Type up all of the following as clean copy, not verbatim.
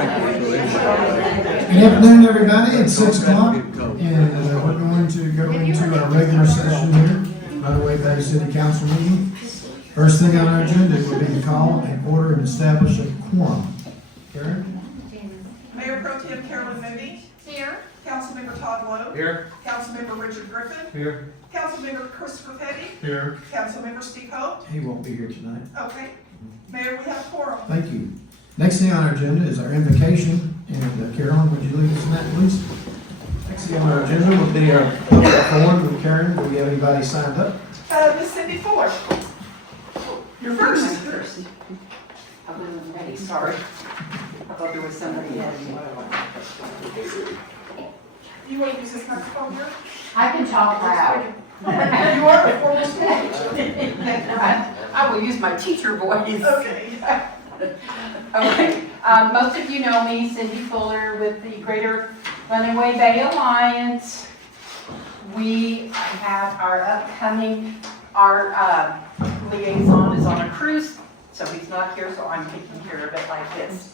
Good afternoon, everybody. It's 6 o'clock, and we're going to go into our regular session here, Runaway Bay City Council meeting. First thing on our agenda will be to call and order and establish a quorum. Karen? Mayor Pro Tem Carolyn Moody. Here. Councilmember Todd Lowe. Here. Councilmember Richard Griffin. Here. Councilmember Christopher Petty. Here. Councilmember Steve Hope. He won't be here tonight. Okay. Mayor, we have a quorum. Thank you. Next thing on our agenda is our invocation, and Carolyn, would you lead us in that, please? Next thing on our agenda will be our public forum with Karen. Do we have anybody signed up? Miss Cindy Fuller. You're first. I wasn't ready, sorry. I thought there was somebody else. You want to use this microphone here? I can talk loud. You are a formal stage. I will use my teacher voice. Okay. Okay, most of you know me, Cindy Fuller with the Greater Runaway Bay Alliance. We have our upcoming, our liaison is on a cruise, so he's not here, so I'm taking care of it like this.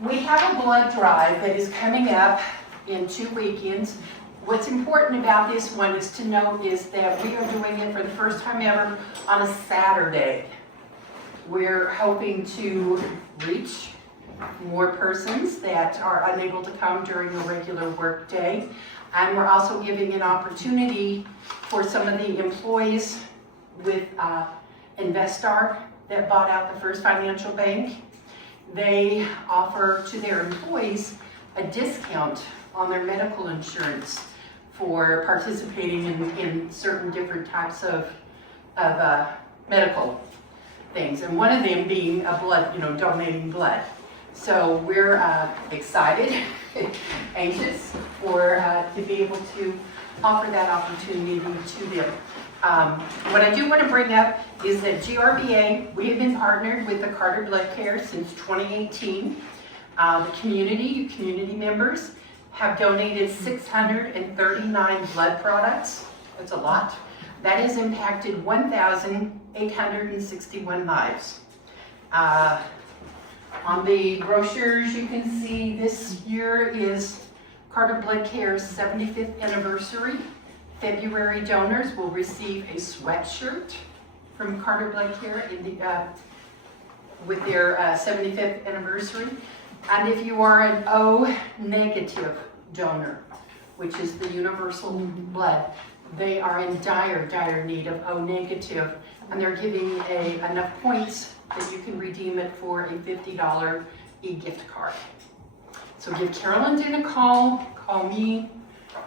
We have a blood drive that is coming up in 2 weekends. What's important about this one is to note is that we are doing it for the first time ever on a Saturday. We're hoping to reach more persons that are unable to come during a regular work day. And we're also giving an opportunity for some of the employees with Investar that bought out the First Financial Bank. They offer to their employees a discount on their medical insurance for participating in certain different types of medical things, and one of them being a blood, donating blood. So we're excited, anxious to be able to offer that opportunity to them. What I do want to bring up is that GRBA, we have been partnered with the Carter Blood Care since 2018. The community members have donated 639 blood products. That's a lot. That has impacted 1,861 lives. On the brochures, you can see this year is Carter Blood Care's 75th anniversary. February donors will receive a sweatshirt from Carter Blood Care with their 75th anniversary. And if you are an O negative donor, which is the universal blood, they are in dire need of O negative, and they're giving enough points that you can redeem it for a $50 e-gift card. So give Carolyn a call me,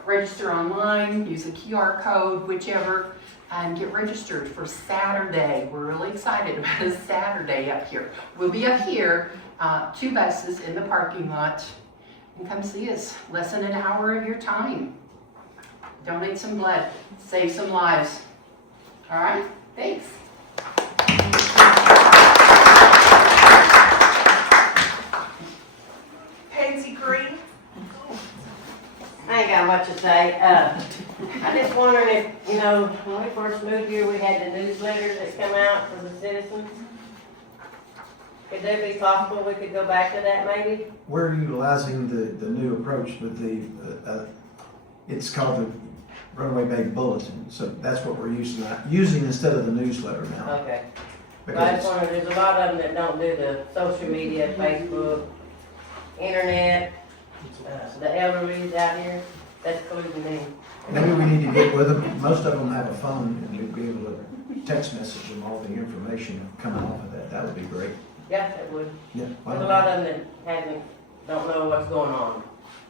register online, use a QR code, whichever, and get registered for Saturday. We're really excited about a Saturday up here. We'll be up here, 2 buses in the parking lot, and come see us. Less than an hour of your time. Donate some blood, save some lives. All right, thanks. Pansy Green. I ain't got much to say. I just wondering if, when we first moved here, we had the newsletter that come out for the citizens. Could that be possible we could go back to that maybe? We're utilizing the new approach with it's called the Runaway Bay Bulletin. So that's what we're using instead of the newsletter now. Okay. But I just wondered, there's a lot of them that don't do the social media, Facebook, internet, the elderly out here. That's including me. Maybe we need to get with them. Most of them have a phone, and we'd be able to text message them all the information coming off of that. That would be great. Yeah, that would. Yeah. There's a lot of them that don't know what's going on.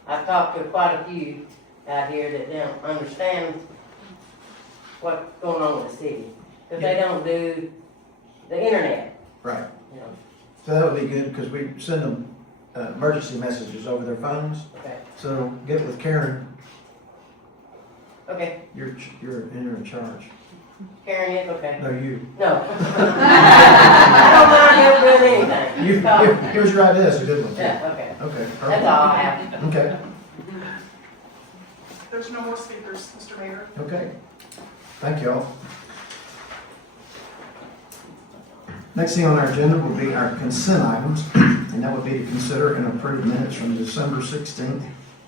I've talked to quite a few out here that don't understand what's going on with the city. Because they don't do the internet. Right. So that would be good, because we send them emergency messages over their phones. Okay. So get with Karen. Okay. You're in charge. Karen is okay. No, you. No. I don't mind ever doing anything. Here's your ideas. You did one. Yeah, okay. Okay. That's all I have. Okay. There's no more speakers, Mr. Mayor. Okay. Thank you all. Next thing on our agenda will be our consent items. and that would be to consider and approve minutes from December 16th,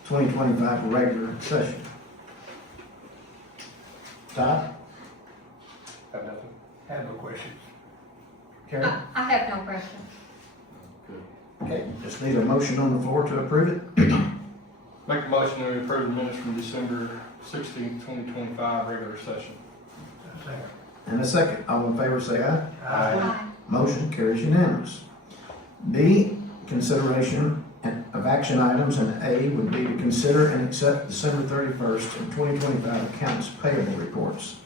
2025 regular session. Todd? Have nothing. Have no questions. Karen? I have no questions. Okay, just need a motion on the floor to approve it. Make a motion to approve the minutes from December 16th, 2025, regular session. And a second. All in favor say aye. Aye. Motion carries unanimous. B, consideration of action items, and A would be to consider and accept December 31st, 2025 accounts payable reports.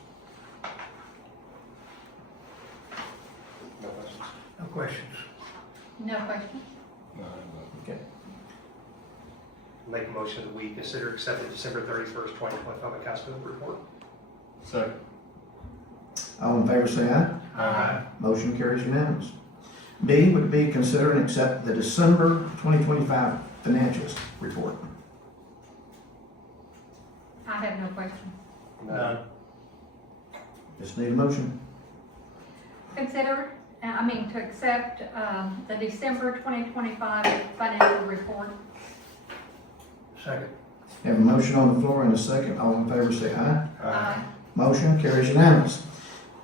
No questions. No questions. No questions. No. Okay. Make a motion that we consider accepting December 31st, 2025 accounts payable report. Second. All in favor say aye. Aye. Motion carries unanimous. B would be consider and accept the December 2025 financials report. I have no questions. None. Just need a motion. Consider, to accept the December 2025 financial report. Second. Have a motion on the floor and a second. All in favor say aye. Aye. Motion carries unanimous.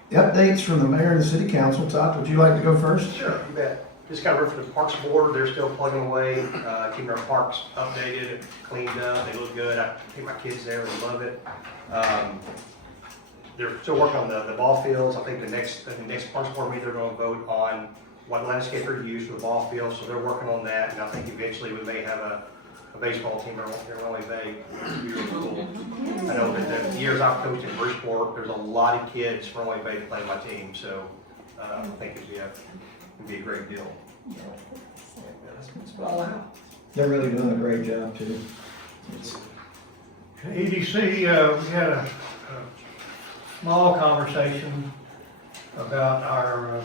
The updates from the mayor and the city council. Todd, would you like to go first? Sure, you bet. Just got word from the Parks Board, they're still plugging away, keeping our parks updated, cleaned up, they look good. I take my kids there, they love it. They're still working on the ball fields. I think the next Parks Board meeting, they're gonna vote on what landscaper to use for the ball field, so they're working on that. And I think eventually we may have a baseball team here in Runaway Bay. It'd be really cool. I know that the years I've coached in Bridgeport, there's a lot of kids from Runaway Bay to play my team, so I think it'd be a great deal. That's about all I have. They're really doing a great job too. EDC, we had a small conversation about our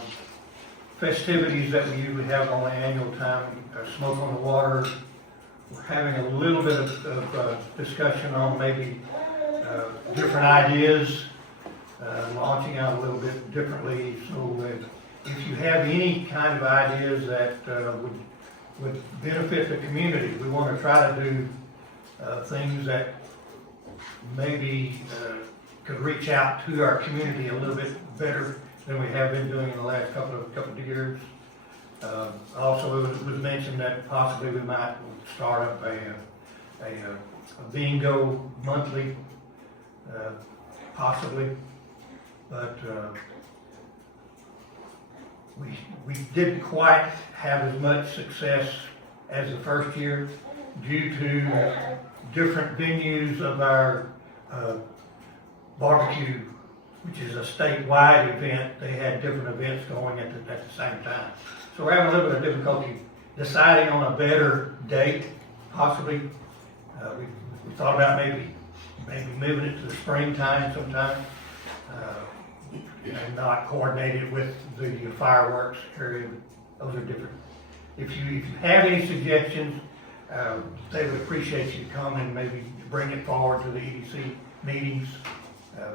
festivities that we usually have on the annual time, Smoke on the Water. We're having a little bit of discussion on maybe different ideas, launching out a little bit differently. So if you have any kind of ideas that would benefit the community, we want to try to do things that maybe could reach out to our community a little bit better than we have been doing in the last couple of years. Also, it was mentioned that possibly we might start up a bingo monthly, possibly, but we didn't quite have as much success as the first year due to different venues of our barbecue, which is a statewide event. They had different events going at the same time. So we're having a little bit of difficulty deciding on a better date, possibly. We thought about maybe moving it to the springtime sometime, and not coordinated with the fireworks area. Those are different. If you have any suggestions, they would appreciate you to come and maybe bring it forward to the EDC meetings.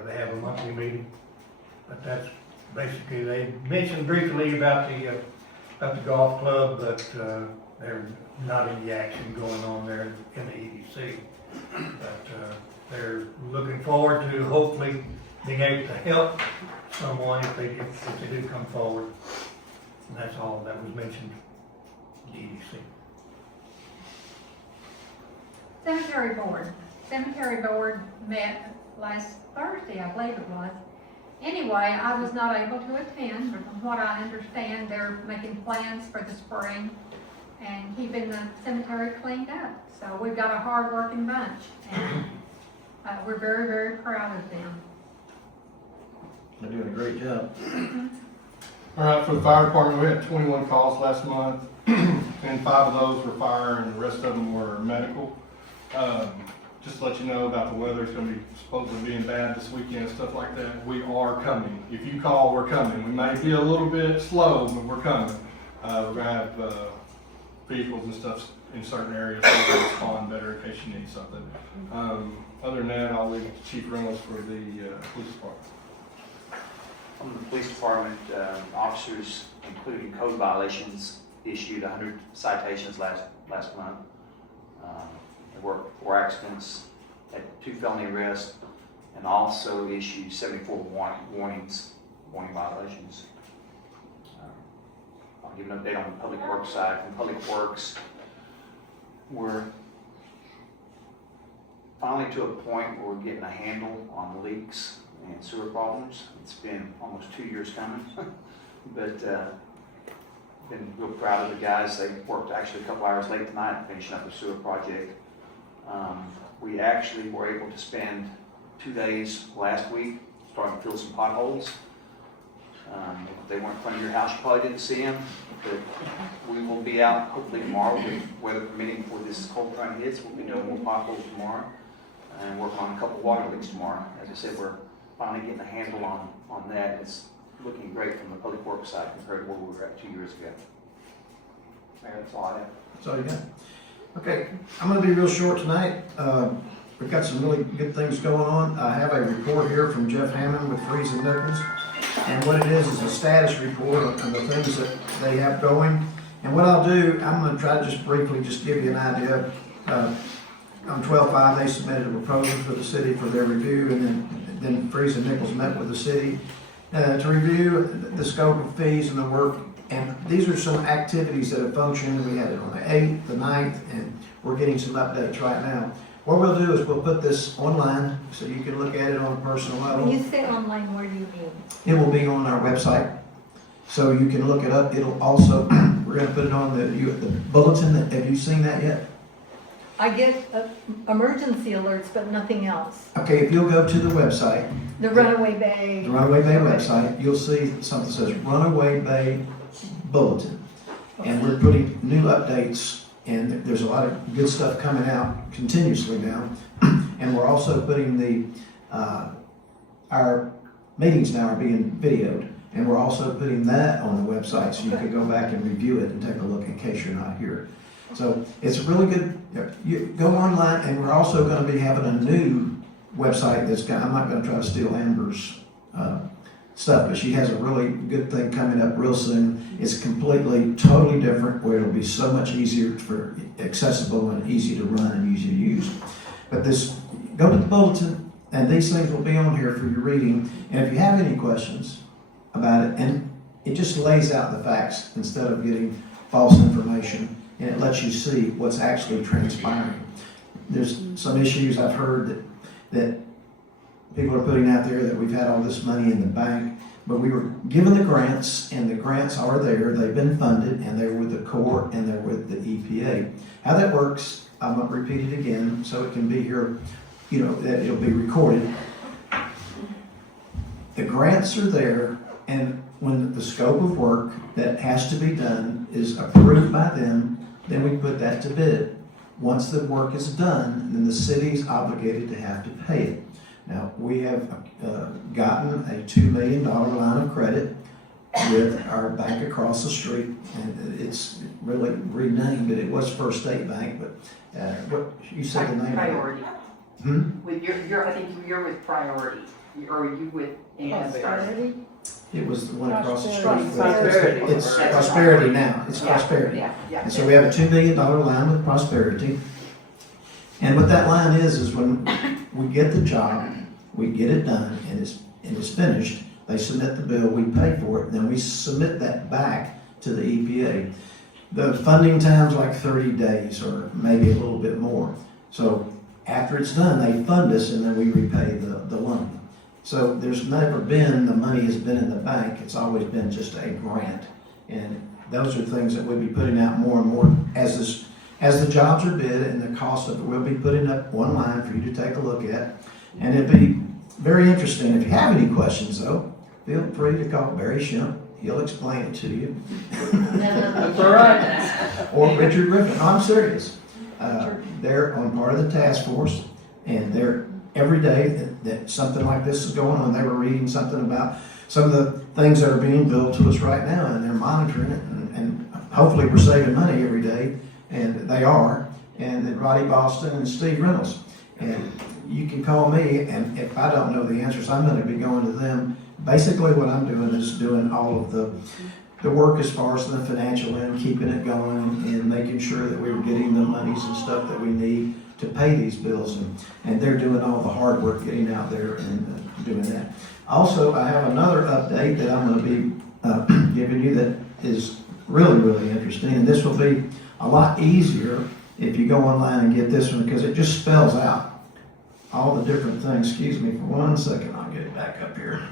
They have a monthly meeting, but that's basically, they mentioned briefly about the golf club, but there's not any action going on there in the EDC. But they're looking forward to hopefully being able to help someone if they do come forward. And that's all that was mentioned in the EDC. Cemetery board met last Thursday, I believe it was. Anyway, I was not able to attend, but from what I understand, they're making plans for the spring and keeping the cemetery cleaned up. So we've got a hard-working bunch, and we're very, very proud of them. They're doing a great job. All right, for the fire department, we had 21 calls last month, and 5 of those were fire, and the rest of them were medical. Just to let you know about the weather, it's going to be supposedly being bad this weekend, stuff like that. We are coming. If you call, we're coming. We may be a little bit slow, but we're coming. We're going to have vehicles and stuff in certain areas so we can respond better in case you need something. Other than that, I'll leave it to Chief Reynolds for the police department. From the police department, officers, including code violations, issued 100 citations last month. There were 4 accidents, had 2 felony arrests, and also issued 74 warning violations. I'll give an update on the public works side. From Public Works, we're finally to a point where we're getting a handle on the leaks and sewer problems. It's been almost 2 years coming, but been real proud of the guys. They worked actually a couple hours late tonight finishing up the sewer project. We actually were able to spend 2 days last week starting to fill some potholes. If they weren't in front of your house, you probably didn't see them, but we will be out hopefully tomorrow, with weather permitting, before this cold front hits. We'll be doing more potholes tomorrow and working on a couple water leaks tomorrow. As I said, we're finally getting a handle on that. It's looking great from the public works side compared to where we were at 2 years ago. Mayor, that's all I have. That's all you got? Okay, I'm gonna be real short tonight. We've got some really good things going on. I have a report here from Jeff Hammond with Freeze and Nichols. And what it is a status report on the things that they have going. And what I'll do, I'm gonna try to just briefly just give you an idea. On 12/5, they submitted a proposal for the city for their review, and then Freeze and Nichols met with the city to review the scope of fees and the work. And these are some activities that have functioned. We had it on the 8th, the 9th, and we're getting some updates right now. What we'll do is we'll put this online so you can look at it on a personal level. When you say online, where do you mean? It will be on our website, so you can look it up. It'll also, we're gonna put it on the bulletin. Have you seen that yet? I get emergency alerts, but nothing else. Okay, if you'll go to the website, The Runaway Bay. the Runaway Bay website, you'll see something that says Runaway Bay Bulletin. And we're putting new updates, and there's a lot of good stuff coming out continuously now. And we're also putting our meetings now are being videoed. And we're also putting that on the website so you can go back and review it and take a look in case you're not here. So it's really good. You go online, and we're also going to be having a new website that's got, I'm not going to try to steal Amber's stuff, but she has a really good thing coming up real soon. It's completely, totally different, where it'll be so much easier for accessible and easy to run and easy to use. But go to the bulletin, and these things will be on here for your reading. And if you have any questions about it, and it just lays out the facts instead of getting false information, and it lets you see what's actually transpiring. There's some issues I've heard that people are putting out there, that we've had all this money in the bank, but we were given the grants, and the grants are there. They've been funded, and they're with the Corps, and they're with the EPA. How that works, I'm going to repeat it again so it can be here, that it'll be recorded. The grants are there, and when the scope of work that has to be done is approved by them, then we put that to bid. Once the work is done, then the city is obligated to have to pay it. Now, we have gotten a $2 million line of credit with our bank across the street, and it's really renamed, but it was First State Bank, but what you said the name? Priority. With I think you're with Priority, or are you with another? Prosperity? It was the one across the street. Prosperity. It's Prosperity now. It's Prosperity. Yeah. And so we have a $2 million line with Prosperity. And what that line is when we get the job, we get it done, and it's finished. They submit the bill, we pay for it, then we submit that back to the EPA. The funding time's like 30 days or maybe a little bit more. So after it's done, they fund us, and then we repay the loan. So there's never been, the money has been in the bank, it's always been just a grant. And those are things that we'll be putting out more and more as the jobs are bid, and the cost of it, we'll be putting up online for you to take a look at. And it'll be very interesting. If you have any questions, though, feel free to call Barry Shimp. He'll explain it to you. That's all right. Or Richard Griffin. No, I'm serious. They're on part of the task force, and they're every day that something like this is going on. They were reading something about some of the things that are being billed to us right now, and they're monitoring it, and hopefully we're saving money every day, and they are. And then Roddy Boston and Steve Reynolds. And you can call me, and if I don't know the answers, I'm going to be going to them. Basically what I'm doing is doing all of the the work as far as the financial end, keeping it going and making sure that we were getting the monies and stuff that we need to pay these bills. And they're doing all the hard work getting out there and doing that. Also, I have another update that I'm going to be giving you that is really, really interesting. And this will be a lot easier if you go online and get this one, because it just spells out all the different things. Excuse me for 1 second, I'll get it back up here.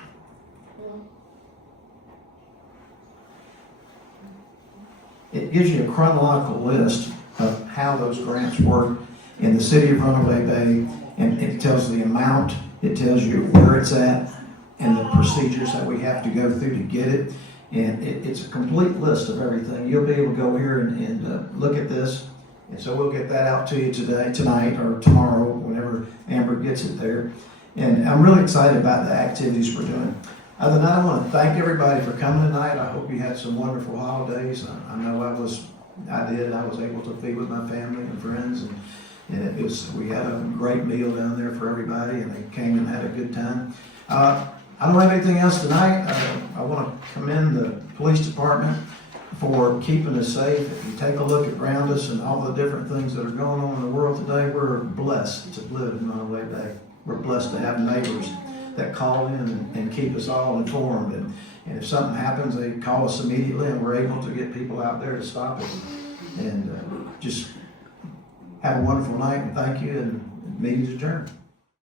It gives you a chronological list of how those grants work in the City of Runaway Bay, and it tells the amount, it tells you where it's at, and the procedures that we have to go through to get it. And it's a complete list of everything. You'll be able to go here and look at this. And so we'll get that out to you tonight, or tomorrow, whenever Amber gets it there. And I'm really excited about the activities we're doing. Other than that, I want to thank everybody for coming tonight. I hope you had some wonderful holidays. I know I did. I was able to be with my family and friends, and we had a great meal down there for everybody, and they came and had a good time. I don't have anything else tonight. I want to commend the police department for keeping us safe. If you take a look around us and all the different things that are going on in the world today, we're blessed to live in Runaway Bay. We're blessed to have neighbors that call in and keep us all informed. And if something happens, they call us immediately, and we're able to get people out there to stop it. And just have a wonderful night, and thank you, and meeting's adjourned.